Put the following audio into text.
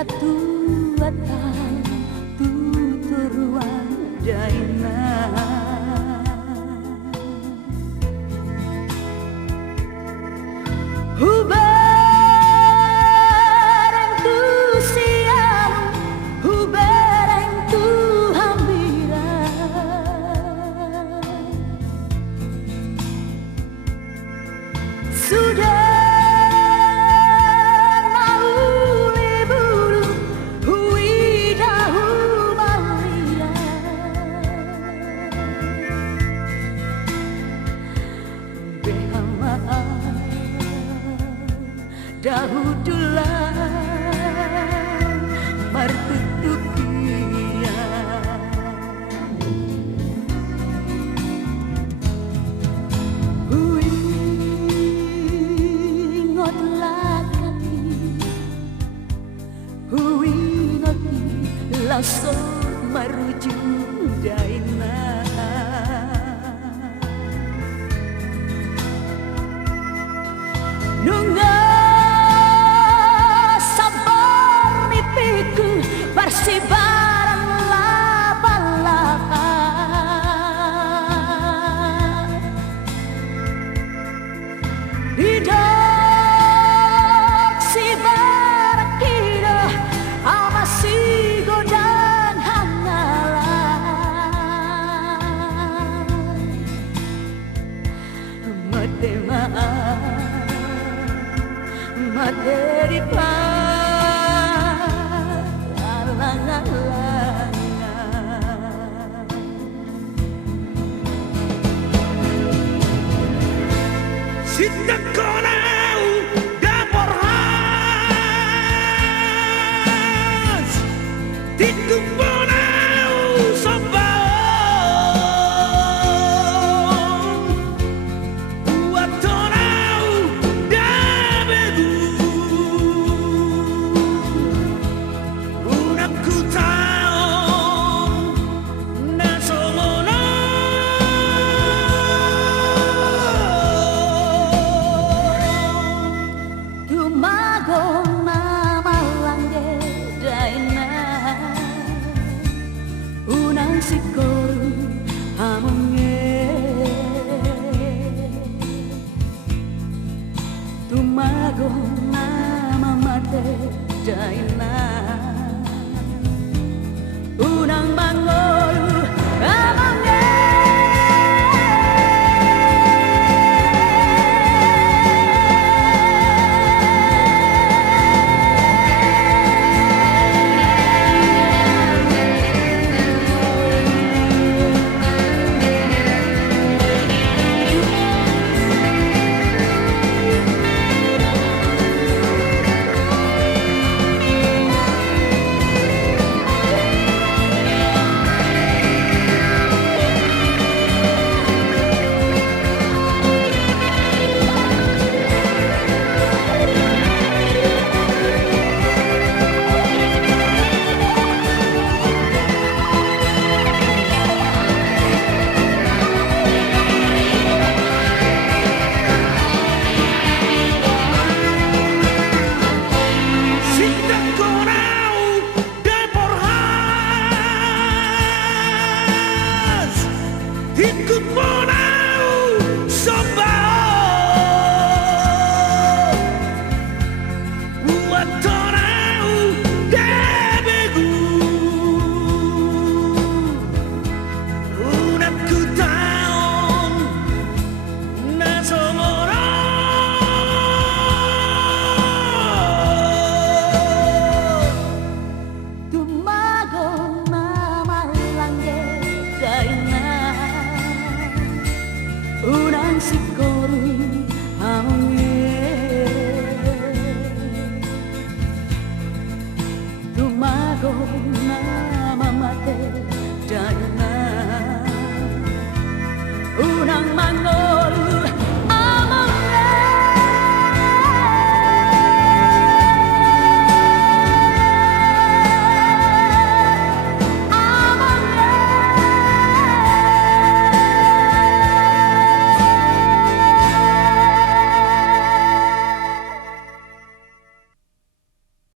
katuatan tuturuan daina hubarang tu siang hubarang tu hambira sudah dahudulah martutukia hui ngotlah kaki hui ngoti langsung merujuk daina nunggu barang laba-laba hidup si barak kira ama si godang hangalan mate materi Sitta konau dapur has Tikung bonau sobang Buat tonau dabedu Unang kutaon na solono sikoru amonge tumago nama mate daina unang mangolu amonge Ikut bonau sombong Buat tonau debegu Unap ku taon na somoro tumago nama langge daina urang sikoru amonge tumago nama mate daina unang mango